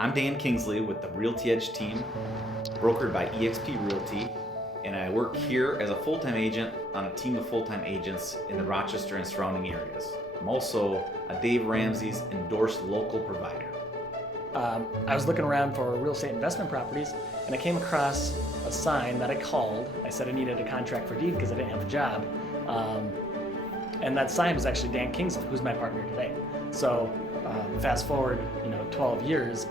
I'm Dan Kingsley with the Realty Edge team, brokered by eXp Realty, and I work here as a full-time agent on a team of full-time agents in the Rochester and surrounding areas. I'm also a Dave Ramsey's endorsed local provider. I was looking around for real estate investment properties, and I came across a sign that I called. I said I needed a contract for deed because I didn't have a job. And that sign was actually Dan Kingsley, who's my partner today. So fast forward, 12 years,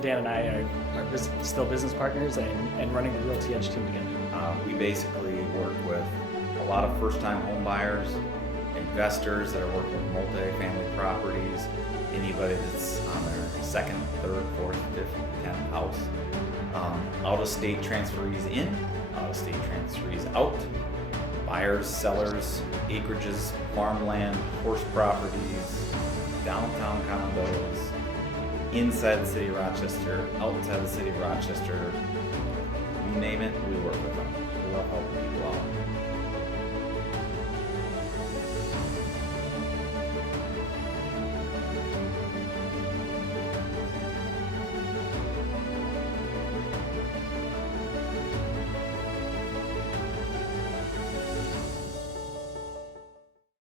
Dan and I are still business partners and running the Realty Edge team together. We basically work with a lot of first-time home buyers, investors that are working with multi-family properties, anybody that's on their second, third, fourth, fifth, 10th house, out-of-state transferees in, out-of-state transferees out, buyers, sellers, acreages, farmland, horse properties, downtown condos, inside the city of Rochester, outside the city of Rochester, you name it, we work with them. We love helping people out.